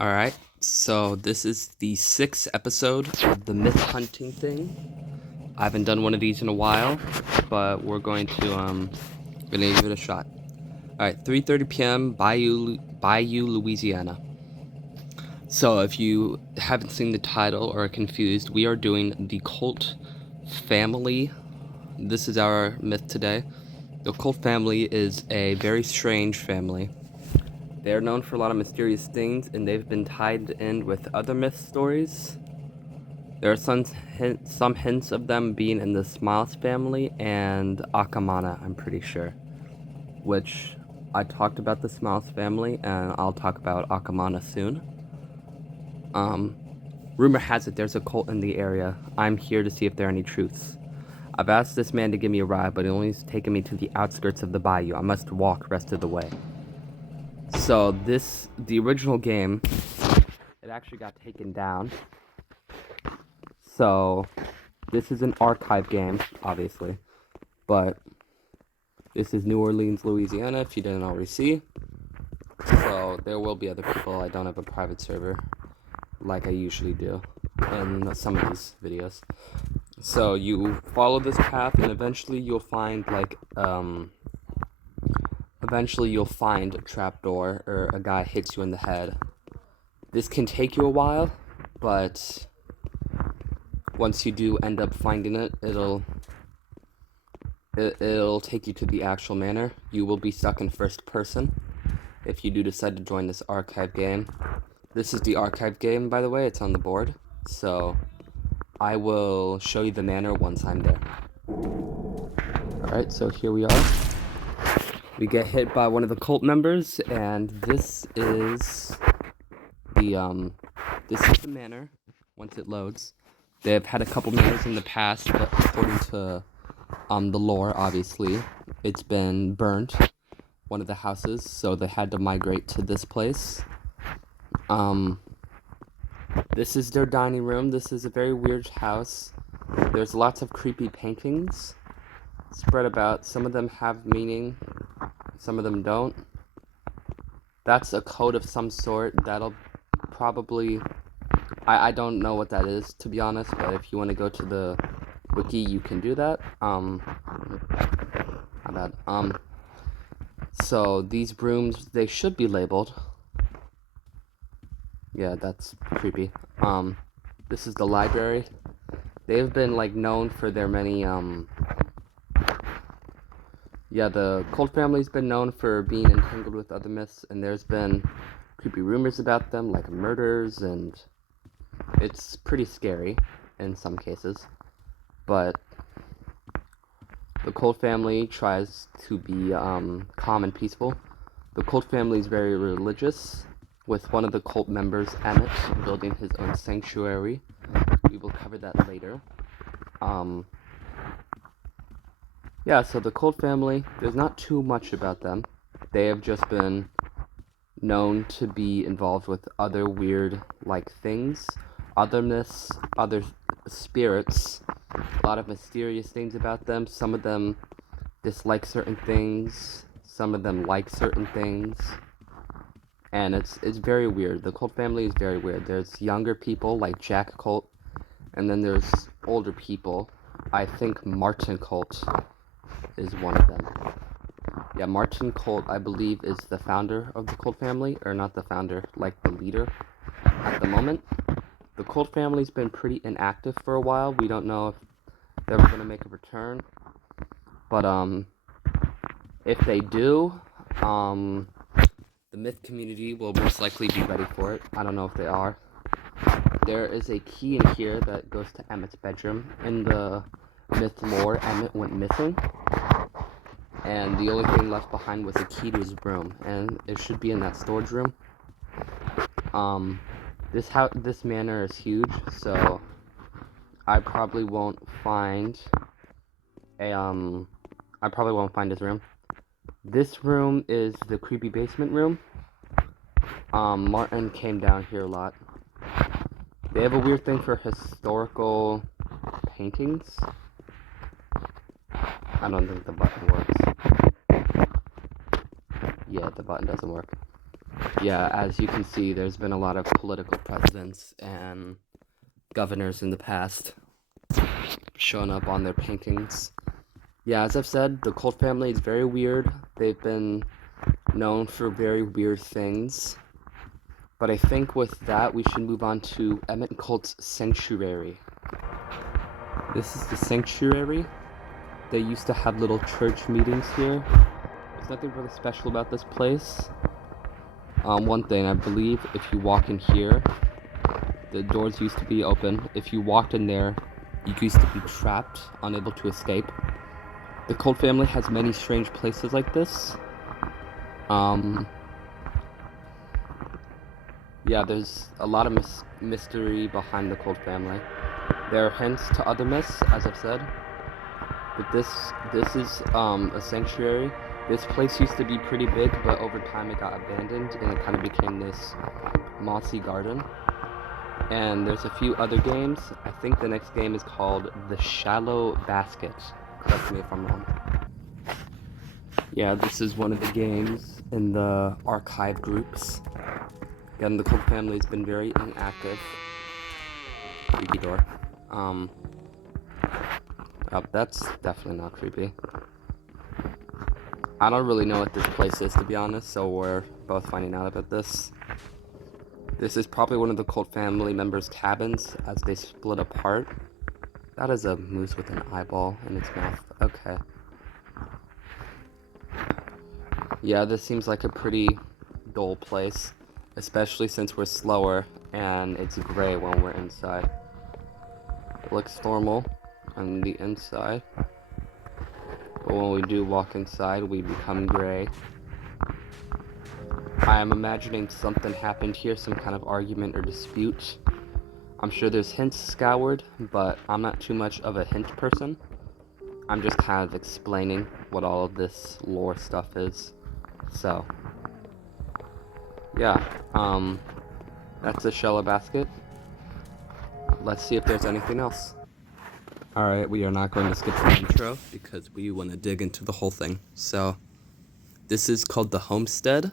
Alright, so this is the 6th episode of the myth hunting thing. I haven't done one of these in a while, but we're gonna give it a shot. Alright, 3:30 p.m. Bayou, Louisiana. So if you haven't seen the title or are confused, we are doing the Cult family. This is our myth today. The Cult family is a very strange family. They are known for a lot of mysterious things, and they've been tied in with other myth stories. There are some hints of them being in the Smiles family and Akamana, I'm pretty sure. Which, I talked about the Smiles family, and I'll talk about Akamana soon. Rumor has it there's a cult in the area. I'm here to see if there are any truths. I've asked this man to give me a ride, but he only has taken me to the outskirts of the bayou. I must walk rest of the way. So the original game, it actually got taken down. So this is an archive game, obviously, but this is New Orleans, Louisiana, if you didn't already see. So there will be other people. I don't have a private server like I usually do in some of these videos. So you follow this path, and eventually you'll find a trapdoor, or a guy hits you in the head. This can take you a while, but once you do end up finding it, it'll take you to the actual manor. You will be stuck in first person if you do decide to join this archive game. This is the archive game, by the way. It's on the board, so I will show you the manor once I'm there. Alright, so here we are. We get hit by one of the cult members, and this is the manor once it loads. They've had a couple manors in the past, but according to the lore, obviously, it's been burnt, one of the houses, so they had to migrate to this place. This is their dining room. This is a very weird house. There's lots of creepy paintings spread about. Some of them have meaning, some of them don't. That's a code of some sort. That'll probably... I don't know what that is, to be honest, but if you want to go to the wiki, you can do that. So these rooms, they should be labeled. Yeah, that's creepy. This is the library. They've been, known for their many, the cult family's been known for being entangled with other myths, and there's been creepy rumors about them, like murders, and it's pretty scary in some cases. But the cult family tries to be calm and peaceful. The cult family is very religious, with one of the cult members, Emmett, building his own sanctuary. We will cover that later. So the cult family, there's not too much about them. They have just been known to be involved with other weird, things, other myths, other spirits, a lot of mysterious things about them. Some of them dislike certain things, some of them like certain things, and it's very weird. The cult family is very weird. There's younger people like Jack Cult, and then there's older people. I think Martin Cult is one of them. Yeah, Martin Cult, I believe, is the founder of the cult family, or not the founder, the leader at the moment. The cult family's been pretty inactive for a while. We don't know if they're ever going to make a return, but if they do, the myth community will most likely be ready for it. I don't know if they are. There is a key in here that goes to Emmett's bedroom. In the myth lore, Emmett went missing, and the only thing left behind was a key to his room, and it should be in that storage room. This manor is huge, so I probably won't find his room. This room is the creepy basement room. Martin came down here a lot. They have a weird thing for historical paintings. I don't think the button works. Yeah, the button doesn't work. Yeah, as you can see, there's been a lot of political presidents and governors in the past showing up on their paintings. Yeah, as I've said, the Colt family is very weird. They've been known for very weird things. But I think with that, we should move on to Emmett Colt's sanctuary. This is the sanctuary. They used to have little church meetings here. There's nothing really special about this place. One thing, I believe if you walk in here, the doors used to be open. If you walked in there, you used to be trapped, unable to escape. The Colt family has many strange places like this. Yeah, there's a lot of mystery behind the Colt family. There are hints to other myths, as I've said. But this is a sanctuary. This place used to be pretty big, but over time it got abandoned and it kind of became this mossy garden. And there's a few other games. I think the next game is called The Shallow Basket. Correct me if I'm wrong. Yeah, this is one of the games in the archive groups. Again, the Colt family has been very inactive. Creepy door. Oh, that's definitely not creepy. I don't really know what this place is, to be honest, so we're both finding out about this. This is probably one of the Colt family members' cabins as they split apart. That is a moose with an eyeball in its mouth. Okay. Yeah, this seems like a pretty dull place, especially since we're slower and it's gray when we're inside. It looks normal on the inside, but when we do walk inside, we become gray. I am imagining something happened here, some kind of argument or dispute. I'm sure there's hints scoured, but I'm not too much of a hint person. I'm just kind of explaining what all of this lore stuff is. So, yeah, that's the Shallow Basket. Let's see if there's anything else. Alright, we are not going to skip the intro because we want to dig into the whole thing. So, this is called The Homestead.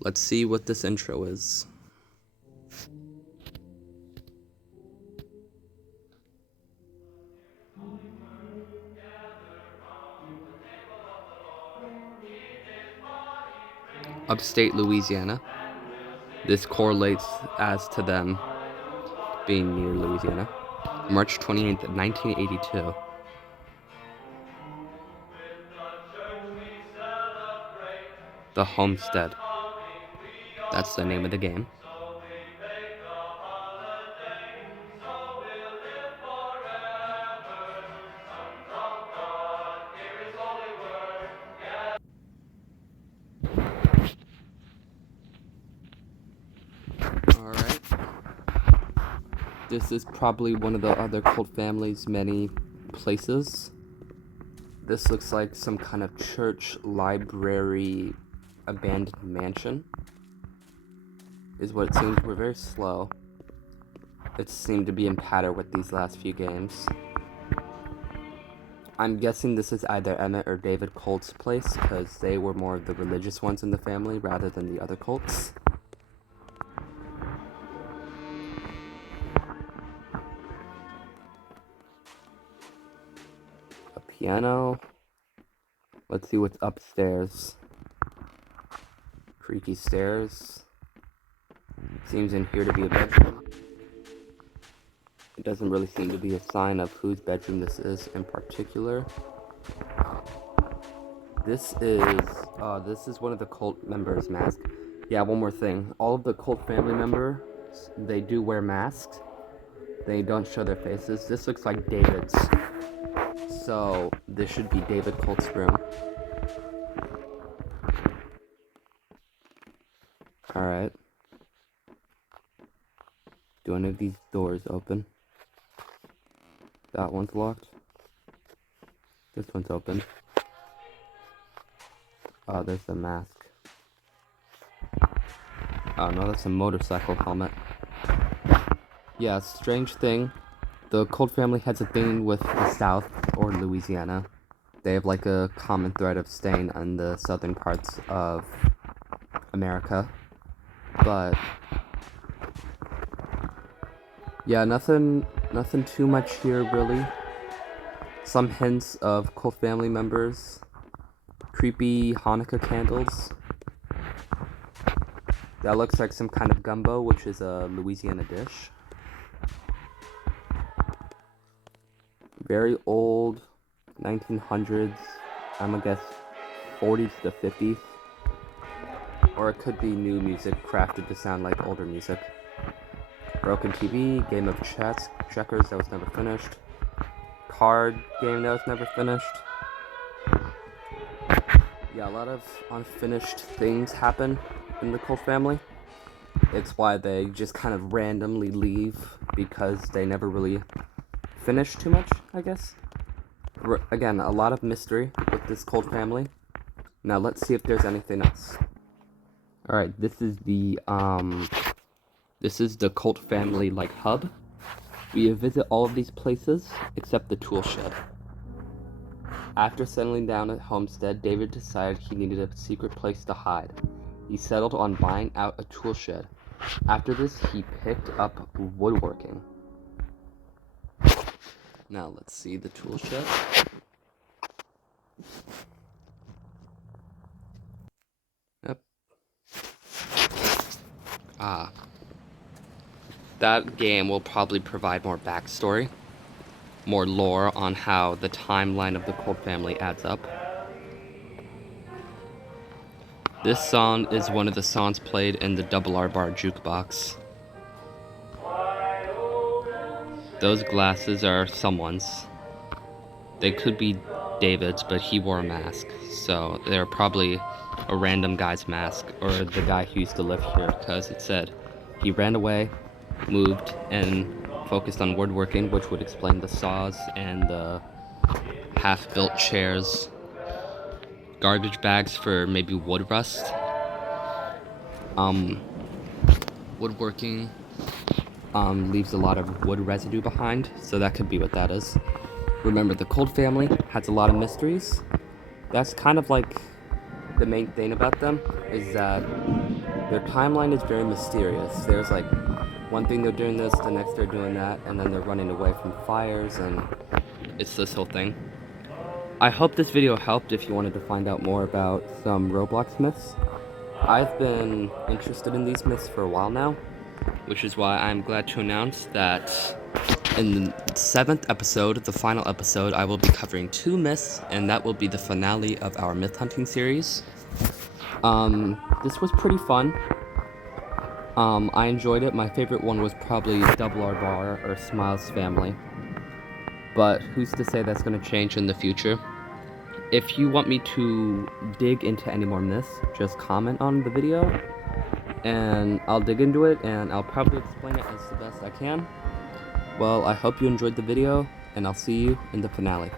Let's see what this intro is. Upstate Louisiana. This correlates as to them being near Louisiana. March 28th, 1982. The Homestead. That's the name of the game. Alright. This is probably one of the other Colt family's many places. This looks like some kind of church, library, abandoned mansion. Is what it seems. We're very slow. It seemed to be in pattern with these last few games. I'm guessing this is either Emmett or David Colt's place, because they were more of the religious ones in the family rather than the other Colts. A piano. Let's see what's upstairs. Creaky stairs. Seems in here to be a bedroom. It doesn't really seem to be a sign of whose bedroom this is in particular. This is one of the Colt members' masks. Yeah, one more thing. All of the Colt family members, they do wear masks. They don't show their faces. This looks like David's. So, this should be David Colt's room. Alright. Do any of these doors open? That one's locked. This one's open. Oh, there's a mask. Oh no, that's a motorcycle helmet. Yeah, strange thing. The Colt family has a thing with the South, or Louisiana. They have like a common thread of staying in the southern parts of America. But yeah, nothing too much here really. Some hints of cult family members. Creepy Hanukkah candles. That looks like some kind of gumbo, which is a Louisiana dish. Very old, 1900s, I'm gonna guess 40s to 50s. Or it could be new music crafted to sound like older music. Broken TV, game of chess, checkers that was never finished. Card game that was never finished. Yeah, a lot of unfinished things happen in the cult family. It's why they just kind of randomly leave, because they never really finish too much, I guess. Again, a lot of mystery with this cult family. Now let's see if there's anything else. Alright, this is the cult family like hub. We visit all of these places except the tool shed. After settling down at Homestead, David decided he needed a secret place to hide. He settled on buying out a tool shed. After this, he picked up woodworking. Now let's see the tool shed. Yep. That game will probably provide more backstory, more lore on how the timeline of the cult family adds up. This song is one of the songs played in the Double R Bar jukebox. Those glasses are someone's. They could be David's, but he wore a mask, so they're probably a random guy's mask, or the guy who used to live here, because it said he ran away, moved, and focused on woodworking, which would explain the saws and the half-built chairs. Garbage bags for maybe wood rust. Woodworking leaves a lot of wood residue behind, so that could be what that is. Remember, the cult family has a lot of mysteries. That's kind of like the main thing about them, is that their timeline is very mysterious. There's like one thing they're doing this, the next they're doing that, and then they're running away from fires, and it's this whole thing. I hope this video helped if you wanted to find out more about some Roblox myths. I've been interested in these myths for a while now, which is why I'm glad to announce that in the 7th episode, the final episode, I will be covering 2 myths, and that will be the finale of our myth hunting series. This was pretty fun. I enjoyed it. My favorite one was probably Double R Bar or Smiles Family. But who's to say that's going to change in the future? If you want me to dig into any more myths, just comment on the video, and I'll dig into it, and I'll probably explain it as the best I can. Well, I hope you enjoyed the video, and I'll see you in the finale.